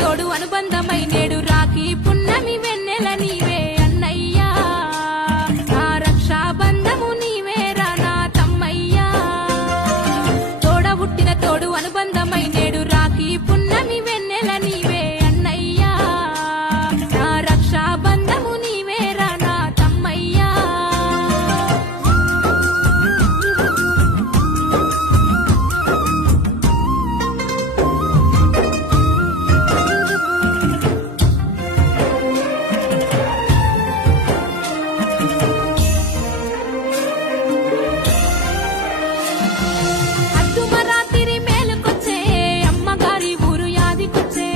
తోడు అనుబంధమై నేడు రాఖీ పున్నమి వెన్నెల నీవే అన్నయ్యా నా రక్షాబంధము నీవేరా నా తమ్మయ్యా తోడ పుట్టిన తోడు అనుబంధమై నేడు రాఖీ పున్నమి వెన్నెల నీవే అన్నయ్యా నా రక్షాబంధము నీవేరా నా తమ్మయ్యా అద్దుమరాతిరి మేలుకొచ్చే అమ్మగారి ఊరు యాదికొచ్చే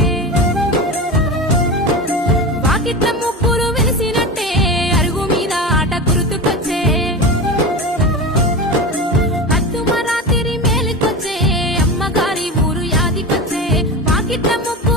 వాకిట్ల ముగ్గురు వెలిసినట్టే అరుగు మీద ఆట గుర్తుకొచ్చే అద్దుమరాతిరి మేలుకొచ్చే అమ్మగారి ఊరు యాదికొచ్చే వాకిట్ల ముగ్గురు